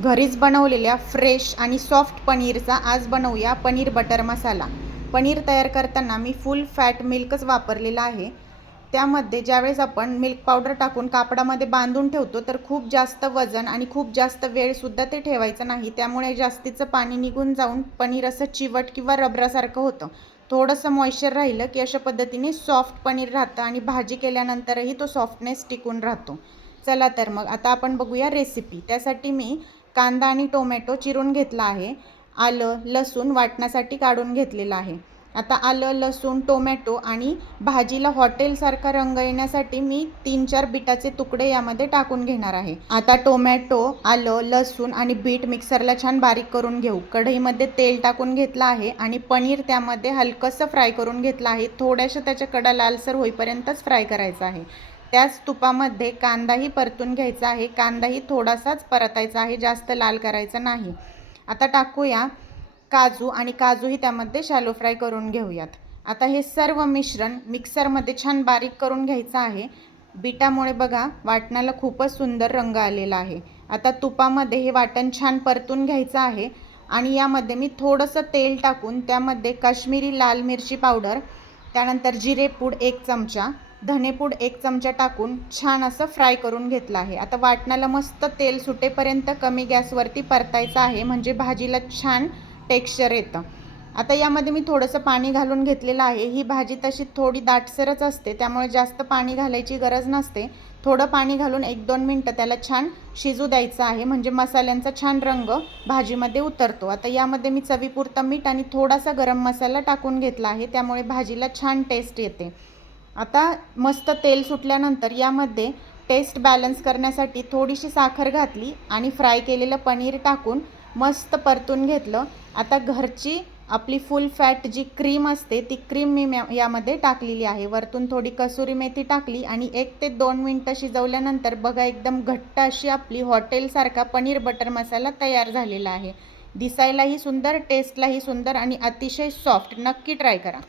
घरीच बनवलेल्या फ्रेश आणि सॉफ्ट पनीरचा आज बनवूया पनीर बटर मसाला। पनीर तयार करताना मी फुल फॅट मिल्कच वापरलेला आहे। त्यामध्ये ज्यावेळेस आपण मिल्क पावडर टाकून कापडामध्ये बांधून ठेवतो तर खूप जास्त वजन आणि खूप जास्त वेळसुद्धा ते ठेवायचं नाही, त्यामुळे जास्तीचं पाणी निघून जाऊन पनीर असं चिवट किंवा रबरासारखं होतं। थोडंसं मॉइश्चर राहिलं की अशा पद्धतीने सॉफ्ट पनीर राहतं आणि भाजी केल्यानंतरही तो सॉफ्टनेस टिकून राहतो। चला तर मग आता आपण बघूया रेसिपी। त्यासाठी मी कांदा आणि टोमॅटो चिरून घेतला आहे। आलं लसूण वाटण्यासाठी काढून घेतलेला आहे। आता आलं लसूण टोमॅटो आणि भाजीला हॉटेलसारखा रंग येण्यासाठी मी 3-4 बीटाचे तुकडे यामध्ये टाकून घेणार आहे। आता टोमॅटो आलं लसूण आणि बीट मिक्सरला छान बारीक करून घेऊ। कढईमध्ये तेल टाकून घेतलं आहे आणि पनीर त्यामध्ये हलकंसं फ्राय करून घेतलं आहे। थोड्याशा त्याच्या कडा लालसर होईपर्यंतच फ्राय करायचा आहे। त्याच तुपामध्ये कांदाही परतून घ्यायचा आहे। कांदाही थोडासाच परतायचा आहे, जास्त लाल करायचा नाही। आता टाकूया काजू आणि काजूही त्यामध्ये शॅलो फ्राय करून घेऊयात। आता हे सर्व मिश्रण मिक्सरमध्ये छान बारीक करून घ्यायचं आहे। बीटामुळे बघा वाटणाला खूपच सुंदर रंग आलेला आहे। आता तुपामध्ये हे वाटण छान परतून घ्यायचं आहे आणि यामध्ये मी थोडंसं तेल टाकून त्यामध्ये काश्मीरी लाल मिरची पावडर, त्यानंतर जिरेपूड 1 चमचा, धनेपूड 1 चमचा टाकून छान असं फ्राय करून घेतलं आहे। आता वाटणाला मस्त तेल सुटेपर्यंत कमी गॅसवरती परतायचं आहे, म्हणजे भाजीला छान टेक्स्चर येतं। आता यामध्ये मी थोडंसं पाणी घालून घेतलेलं आहे। ही भाजी तशी थोडी दाटसरच असते, त्यामुळे जास्त पाणी घालायची गरज नसते। थोडं पाणी घालून 1-2 मिनटं त्याला छान शिजू द्यायचं आहे, म्हणजे मसाल्यांचा छान रंग भाजीमध्ये उतरतो। आता यामध्ये मी चवीपुरतं मीठ आणि थोडासा गरम मसाला टाकून घेतला आहे, त्यामुळे भाजीला छान टेस्ट येते। आता मस्त तेल सुटल्यानंतर यामध्ये टेस्ट बॅलन्स करण्यासाठी थोडीशी साखर घातली आणि फ्राय केलेलं पनीर टाकून मस्त परतून घेतलं। आता घरची आपली फुल फॅट जी क्रीम असते ती क्रीम मी यामध्ये टाकलेली आहे। वरतून थोडी कसुरी मेथी टाकली आणि 1 ते 2 मिनटं शिजवल्यानंतर बघा एकदम घट्ट अशी आपली हॉटेलसारखा पनीर बटर मसाला तयार झालेला आहे। दिसायलाही सुंदर, टेस्टलाही सुंदर आणि अतिशय सॉफ्ट। नक्की ट्राय करा।